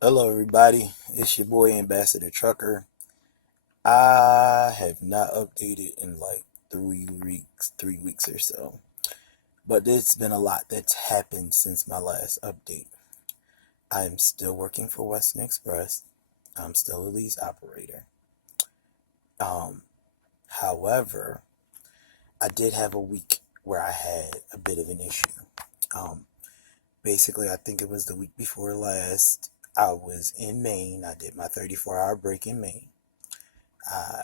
Hello, everybody. It's your boy, Ambassador Trucker. I have not updated in like 3 weeks or so, but there's been a lot that's happened since my last update. I am still working for Western Express. I'm still a lease operator. Um, However, I did have a week where I had a bit of an issue. Um, Basically, I think it was the week before last. I was in Maine. I did my 34-hour break in Maine. I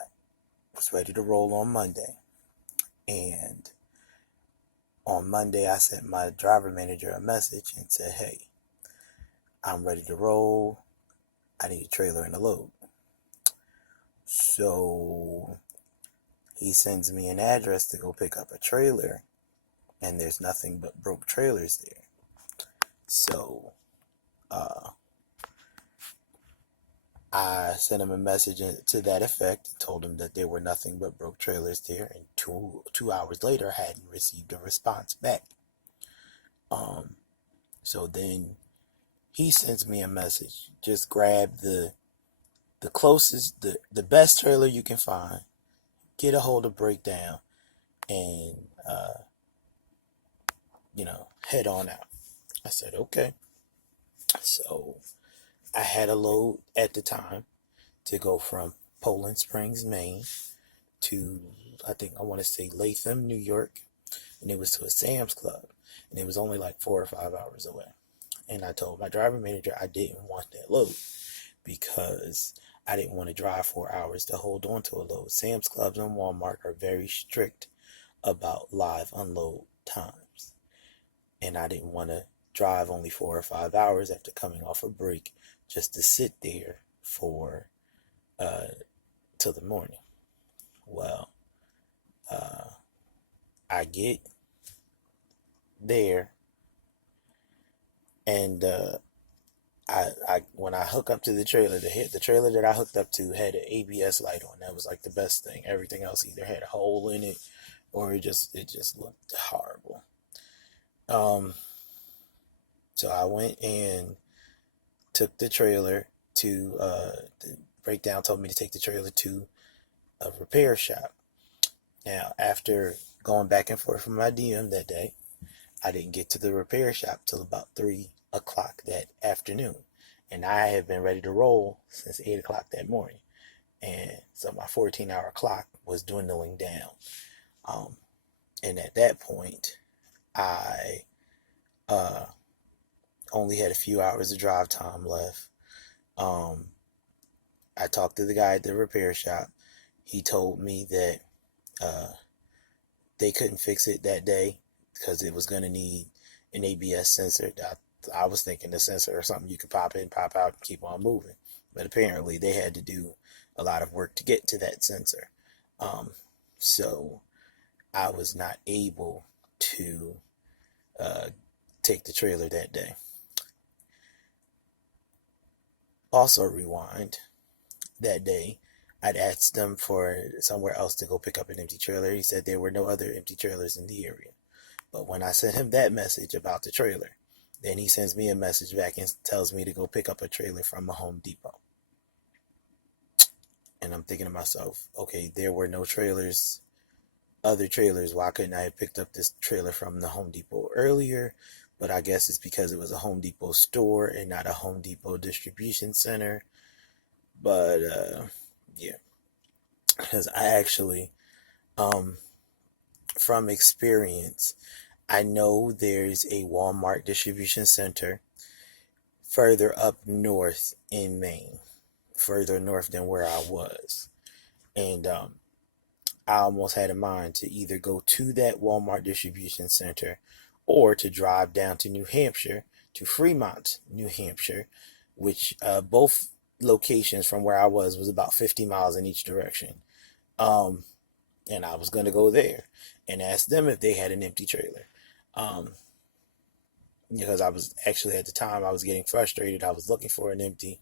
was ready to roll on Monday. And on Monday, I sent my driver manager a message and said, "Hey, I'm ready to roll. I need a trailer and a load." So he sends me an address to go pick up a trailer, and there's nothing but broke trailers there. So uh, I sent him a message to that effect and told him that there were nothing but broke trailers there. And two hours later, I hadn't received a response back. Um, so then he sends me a message. Just grab the closest, the best trailer you can find. Get a hold of Breakdown and head on out. I said okay. So I had a load at the time to go from Poland Springs, Maine to, I think I want to say, Latham, New York, and it was to a Sam's Club, and it was only like 4 or 5 hours away. And I told my driver manager I didn't want that load because I didn't want to drive 4 hours to hold on to a load. Sam's Clubs and Walmart are very strict about live unload times, and I didn't want to drive only 4 or 5 hours after coming off a break just to sit there for till the morning. Well, uh, I get there, and I when I hook up to the trailer, the trailer that I hooked up to had an ABS light on. That was like the best thing. Everything else either had a hole in it or it just looked horrible. Um, so I went and took the trailer to the breakdown told me to take the trailer to a repair shop. Now, after going back and forth from my DM that day, I didn't get to the repair shop till about 3 o'clock that afternoon. And I had been ready to roll since 8 o'clock that morning. And so my 14-hour clock was dwindling down. Um, and at that point, I uh, only had a few hours of drive time left. Um, I talked to the guy at the repair shop. He told me that uh, they couldn't fix it that day because it was going to need an ABS sensor. I was thinking the sensor or something you could pop in, pop out, and keep on moving. But apparently they had to do a lot of work to get to that sensor. Um, so I was not able to uh, take the trailer that day. Also, rewind that day, I'd asked them for somewhere else to go pick up an empty trailer. He said there were no other empty trailers in the area. But when I sent him that message about the trailer, then he sends me a message back and tells me to go pick up a trailer from a Home Depot. And I'm thinking to myself, okay, there were no trailers, other trailers. Why couldn't I have picked up this trailer from the Home Depot earlier? But I guess it's because it was a Home Depot store and not a Home Depot distribution center. But yeah, because I actually, um, from experience, I know there's a Walmart distribution center further up north in Maine, further north than where I was. And I almost had in mind to either go to that Walmart distribution center or to drive down to New Hampshire, to Fremont, New Hampshire, which both locations from where I was about 50 miles in each direction. Um, and I was going to go there and ask them if they had an empty trailer. Um, because I was actually at the time I was getting frustrated. I was looking for an empty,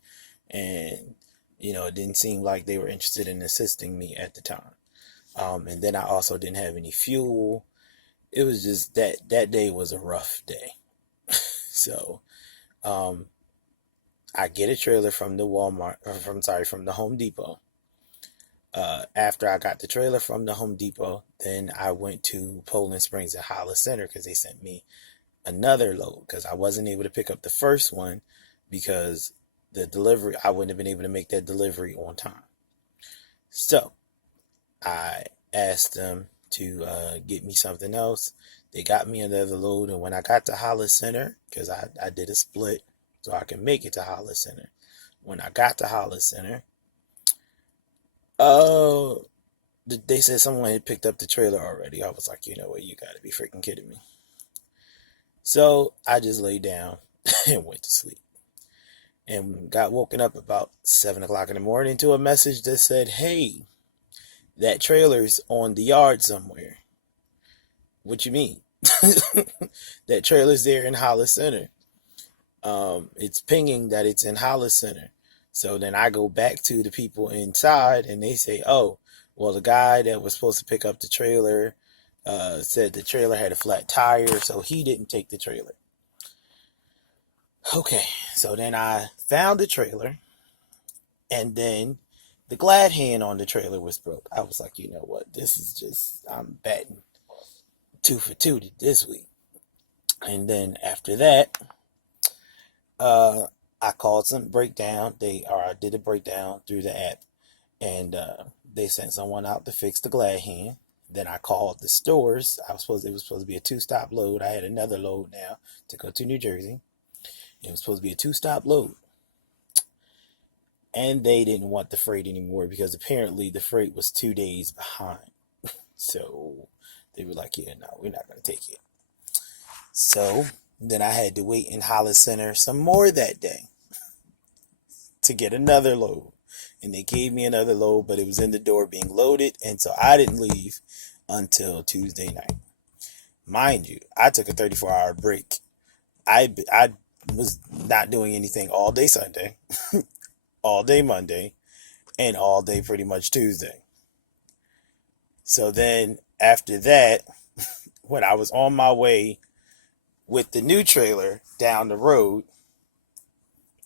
and it didn't seem like they were interested in assisting me at the time. And then I also didn't have any fuel. It was just that day was a rough day. So um, I get a trailer from the Walmart, or from the Home Depot. After I got the trailer from the Home Depot, then I went to Poland Springs and Hollis Center because they sent me another load because I wasn't able to pick up the first one because the delivery, I wouldn't have been able to make that delivery on time. So I asked them to get me something else. They got me another load, and when I got to Hollis Center, because I did a split so I can make it to Hollis Center. When I got to Hollis Center, uh, they said someone had picked up the trailer already. I was like, you know what, you gotta be freaking kidding me. So I just laid down and went to sleep. And got woken up about 7 o'clock in the morning to a message that said, hey, that trailer's on the yard somewhere. What you mean? That trailer's there in Hollis Center. It's pinging that it's in Hollis Center. So then I go back to the people inside and they say, oh, well, the guy that was supposed to pick up the trailer said the trailer had a flat tire, so he didn't take the trailer. Okay, so then I found the trailer, and then the glad hand on the trailer was broke. I was like, you know what, this is just, I'm batting 2 for 2 this week. And then after that, I called some breakdown. I did a breakdown through the app, and they sent someone out to fix the glad hand. Then I called the stores. It was supposed to be a 2-stop load. I had another load now to go to New Jersey. It was supposed to be a 2-stop load. And they didn't want the freight anymore because apparently the freight was 2 days behind. So they were like, yeah, no, we're not going to take it. So then I had to wait in Hollis Center some more that day to get another load. And they gave me another load, but it was in the door being loaded. And so I didn't leave until Tuesday night. Mind you, I took a 34-hour break. I was not doing anything all day Sunday, all day Monday, and all day pretty much Tuesday. So then after that, when I was on my way with the new trailer down the road,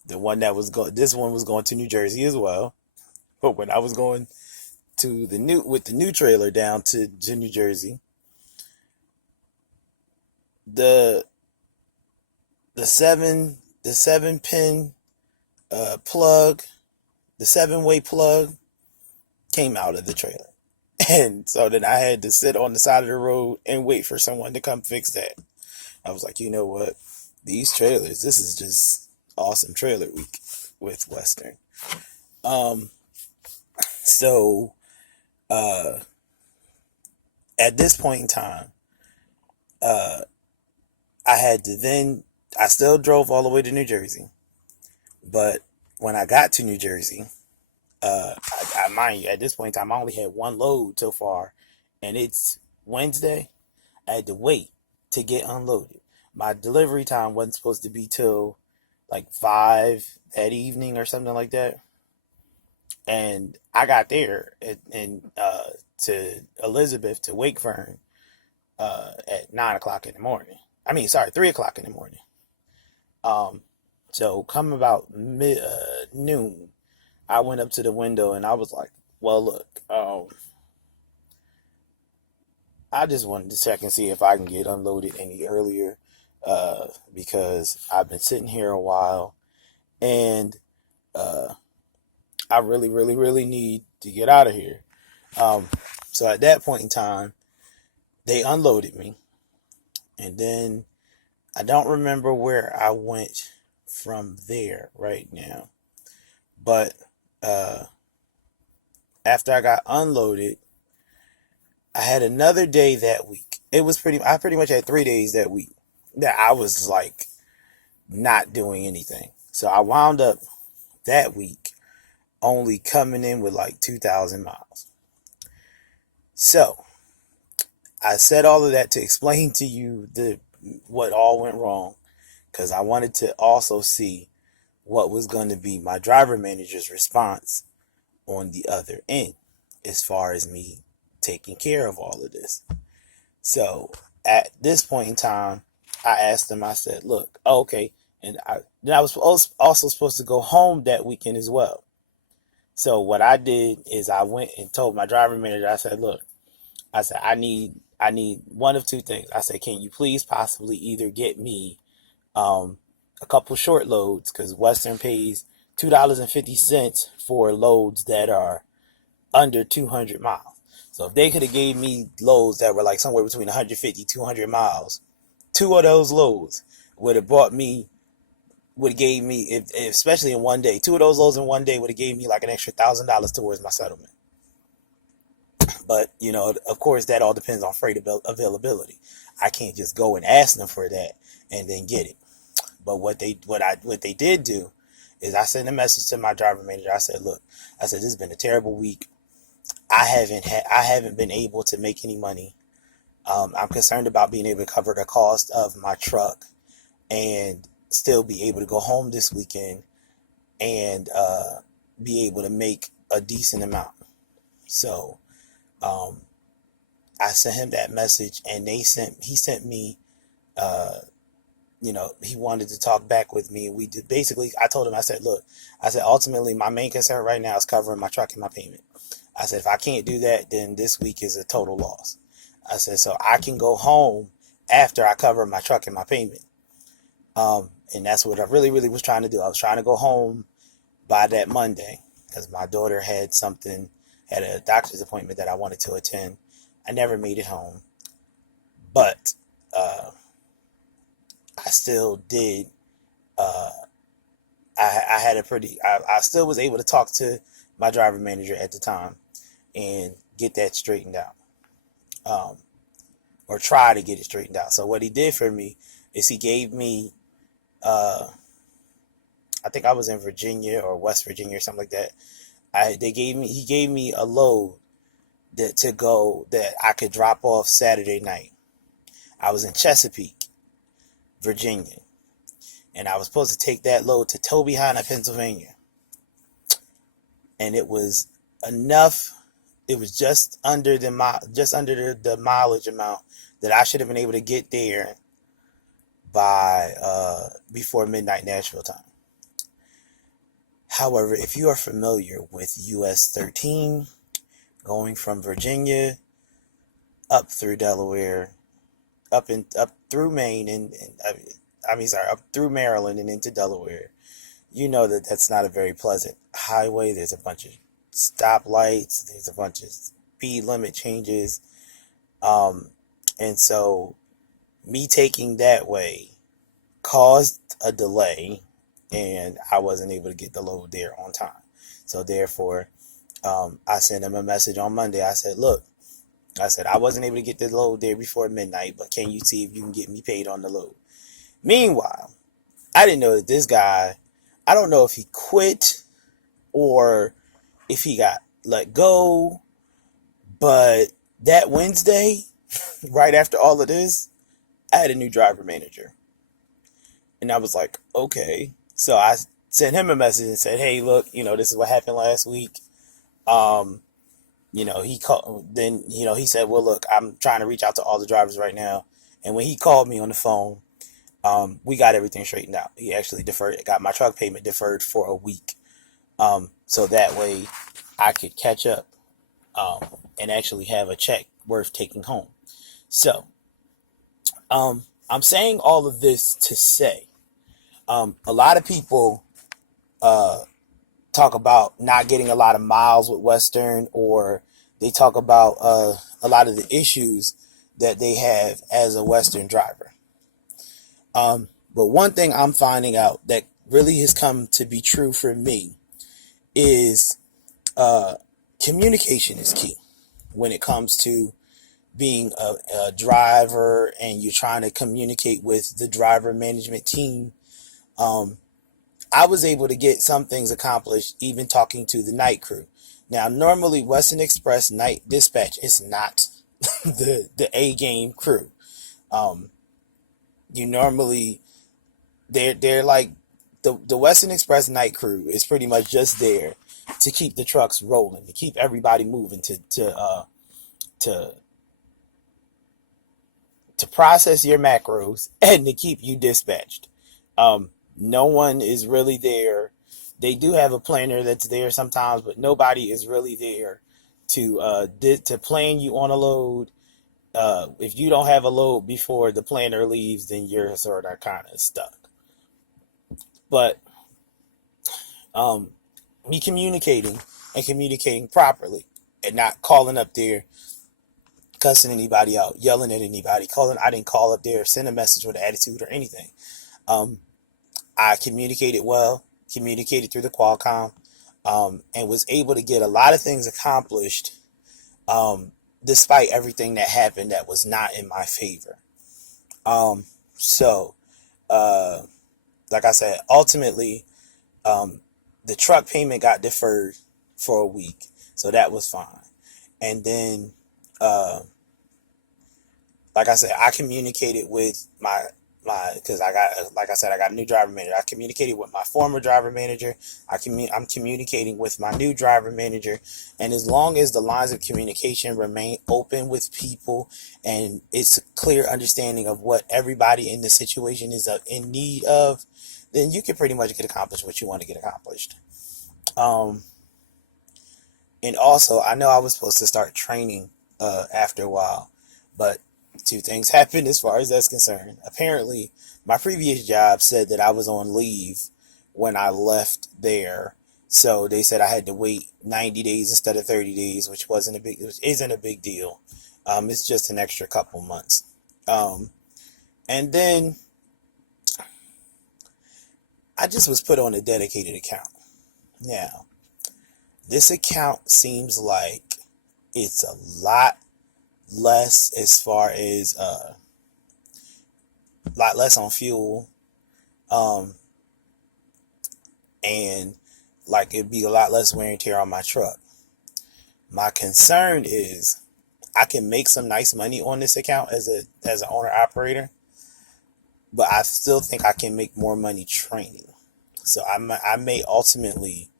the one that was this one was going to New Jersey as well. But when I was going to the new trailer down to New Jersey, the 7-pin plug, the 7-way plug came out of the trailer. And so then I had to sit on the side of the road and wait for someone to come fix that. I was like, you know what? These trailers, this is just awesome trailer week with Western. So at this point in time, I still drove all the way to New Jersey. But when I got to New Jersey, I mind you, at this point in time, I only had one load so far, and it's Wednesday. I had to wait to get unloaded. My delivery time wasn't supposed to be till like 5 that evening or something like that. And I got there to Elizabeth, to Wakefern, at 9 o'clock in the morning. 3 o'clock in the morning. So come about noon, I went up to the window and I was like, well, look, I just wanted to check and see if I can get unloaded any earlier, because I've been sitting here a while, and I really, really, really need to get out of here. So at that point in time, they unloaded me, and then I don't remember where I went from there right now, but after I got unloaded, I had another day that week. I pretty much had 3 days that week that I was like not doing anything. So I wound up that week only coming in with like 2,000 miles. So I said all of that to explain to you what all went wrong, because I wanted to also see what was going to be my driver manager's response on the other end as far as me taking care of all of this. So at this point in time, I asked him, I said, look, okay, And then I was also supposed to go home that weekend as well. So what I did is I went and told my driver manager. I said, "Look, I said I need one of two things." I said, "Can you please possibly either get me um, a couple short loads, because Western pays $2.50 for loads that are under 200 miles. So if they could have gave me loads that were like somewhere between 150 200 miles, two of those loads would have brought me would have gave me, especially in one day, two of those loads in one day would have gave me like an extra $1,000 towards my settlement. But of course, that all depends on freight availability. I can't just go and ask them for that and then get it. But what they did do is I sent a message to my driver manager. I said, "Look, I said this has been a terrible week. I haven't been able to make any money. I'm concerned about being able to cover the cost of my truck and still be able to go home this weekend and be able to make a decent amount." So I sent him that message, and he sent me. He wanted to talk back with me. We did basically. I told him. I said, "Look, I said ultimately my main concern right now is covering my truck and my payment." I said, "If I can't do that, then this week is a total loss." I said, "So I can go home after I cover my truck and my payment." And that's what I really, really was trying to do. I was trying to go home by that Monday because my daughter had a doctor's appointment that I wanted to attend. I never made it home, but I still did. I had I still was able to talk to my driver manager at the time and get that straightened out, or try to get it straightened out. So what he did for me is he gave me, I think I was in Virginia or West Virginia or something like that. He gave me a load that I could drop off Saturday night. I was in Chesapeake, Virginia, and I was supposed to take that load to Tobyhanna, Pennsylvania. And it was enough. It was just under the mileage amount that I should have been able to get there by before midnight Nashville time. However, if you are familiar with US 13, going from Virginia up through Delaware, up through Maine, and up through Maryland and into Delaware, you know that that's not a very pleasant highway. There's a bunch of stoplights. There's a bunch of speed limit changes. And so me taking that way caused a delay, and I wasn't able to get the load there on time. So therefore, I sent him a message on Monday. I said, "Look, I said, I wasn't able to get the load there before midnight, but can you see if you can get me paid on the load?" Meanwhile, I didn't know that this guy, I don't know if he quit or if he got let go, but that Wednesday, right after all of this, I had a new driver manager. And I was like, okay. So I sent him a message and said, "Hey, look, this is what happened last week." He called, then, he said, "Well, look, I'm trying to reach out to all the drivers right now." And when he called me on the phone, we got everything straightened out. He actually got my truck payment deferred for a week. So that way I could catch up, and actually have a check worth taking home. So, I'm saying all of this to say, a lot of people, talk about not getting a lot of miles with Western, or they talk about a lot of the issues that they have as a Western driver. But one thing I'm finding out that really has come to be true for me is communication is key when it comes to being a driver and you're trying to communicate with the driver management team. I was able to get some things accomplished even talking to the night crew. Now, normally Western Express night dispatch is not the A game crew. You normally they're like the Western Express night crew is pretty much just there to keep the trucks rolling, to keep everybody moving, to process your macros and to keep you dispatched. No one is really there. They do have a planner that's there sometimes, but nobody is really there to plan you on a load. If you don't have a load before the planner leaves, then you're sort of kind of stuck. But um, me communicating and communicating properly and not calling up there, cussing anybody out, yelling at anybody, calling. I didn't call up there, send a message with attitude or anything. Um, I communicated well, communicated through the Qualcomm, and was able to get a lot of things accomplished, despite everything that happened that was not in my favor. Um, so, uh, like I said, ultimately, um, the truck payment got deferred for a week, so that was fine. And then, uh, like I said, I communicated with my because I got, like I said, I got a new driver manager. I communicated with my former driver manager. I'm communicating with my new driver manager, and as long as the lines of communication remain open with people, and it's a clear understanding of what everybody in the situation is in need of, then you can pretty much get accomplished what you want to get accomplished. Um, and also, I know I was supposed to start training after a while, but two things happened as far as that's concerned. Apparently, my previous job said that I was on leave when I left there, so they said I had to wait 90 days instead of 30 days, which isn't a big deal. It's just an extra couple months. Um, and then I just was put on a dedicated account. Now, this account seems like it's a lot less as far as a lot less on fuel, um, and like it'd be a lot less wear and tear on my truck. My concern is I can make some nice money on this account as an owner operator, but I still think I can make more money training. So I may ultimately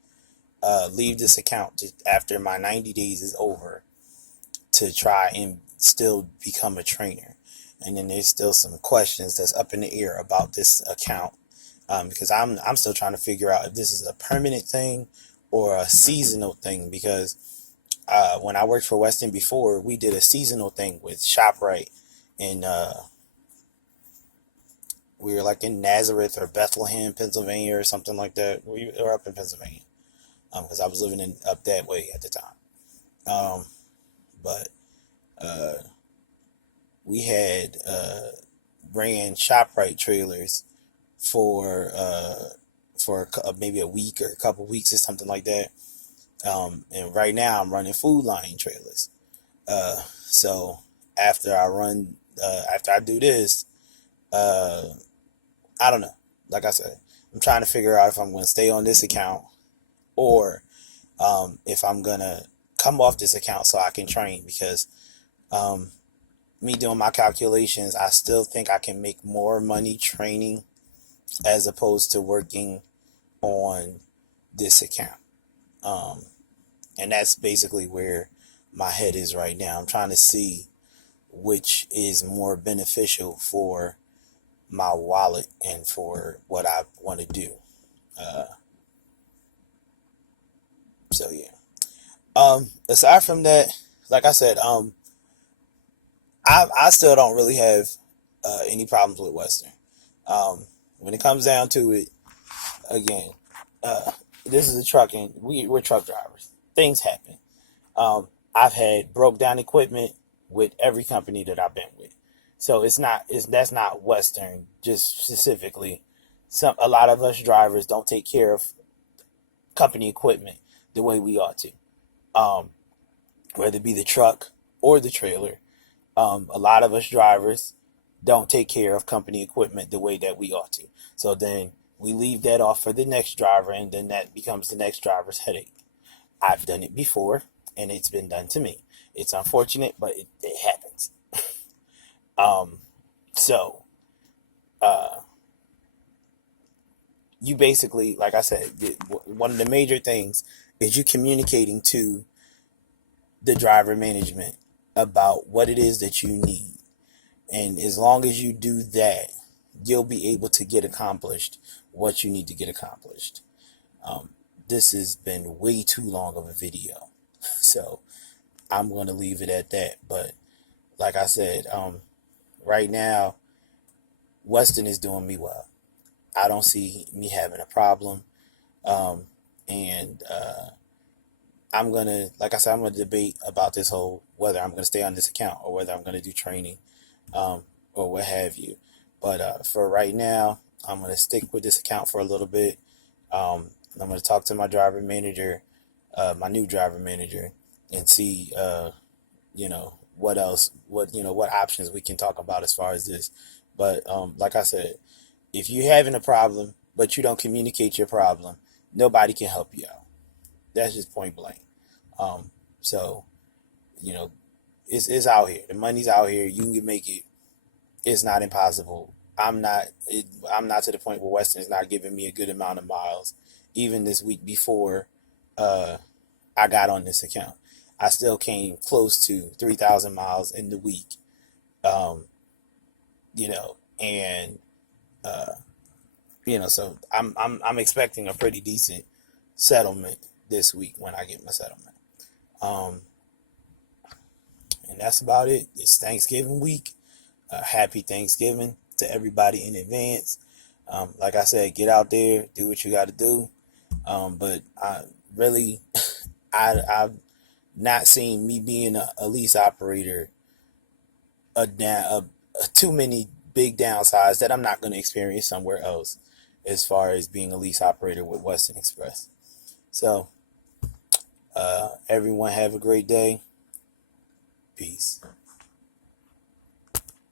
leave this account after my 90 days is over to try and still become a trainer. And then there's still some questions that's up in the air about this account, because I'm still trying to figure out if this is a permanent thing or a seasonal thing. Because when I worked for Weston before, we did a seasonal thing with ShopRite, and we were like in Nazareth or Bethlehem, Pennsylvania, or something like that. We were up in Pennsylvania because I was living in up that way at the time. But uh, we had ran ShopRite trailers for maybe a week or a couple weeks or something like that. And right now I'm running Food Line trailers. So after I do this, uh, I don't know. Like I said, I'm trying to figure out if I'm going to stay on this account or if I'm going to come off this account so I can train, because um, me doing my calculations, I still think I can make more money training as opposed to working on this account. Um, and that's basically where my head is right now. I'm trying to see which is more beneficial for my wallet and for what I want to do. Uh, so yeah. Aside from that, like I said, I still don't really have any problems with Western. When it comes down to it, again, uh, this is a trucking. We're truck drivers. Things happen. I've had broke down equipment with every company that I've been with, so that's not Western just specifically. A lot of us drivers don't take care of company equipment the way we ought to, um, whether it be the truck or the trailer. A lot of us drivers don't take care of company equipment the way that we ought to. So then we leave that off for the next driver, and then that becomes the next driver's headache. I've done it before, and it's been done to me. It's unfortunate, but it happens. Um, so uh, you basically, like I said, one of the major things is you communicating to the driver management about what it is that you need. And as long as you do that, you'll be able to get accomplished what you need to get accomplished. This has been way too long of a video, so I'm going to leave it at that. But like I said, right now, Weston is doing me well. I don't see me having a problem. And I'm going to, like I said, I'm going to debate about this whole, whether I'm going to stay on this account or whether I'm going to do training or what have you. But for right now, I'm going to stick with this account for a little bit. I'm going to talk to my driver manager, my new driver manager, and see, what else, what options we can talk about as far as this. But like I said, if you're having a problem, but you don't communicate your problem, nobody can help you out. That's just point blank. So, you know, it's out here. The money's out here. You can make it. It's not impossible. I'm not to the point where Weston is not giving me a good amount of miles. Even this week before I got on this account, I still came close to 3,000 miles in the week. Um, and so I'm expecting a pretty decent settlement this week when I get my settlement. Um, and that's about it. It's Thanksgiving week. Happy Thanksgiving to everybody in advance. Like I said, get out there, do what you got to do. But I really, I've not seen me being a lease operator too many big downsides that I'm not going to experience somewhere else as far as being a lease operator with Western Express. So, everyone have a great day. Peace.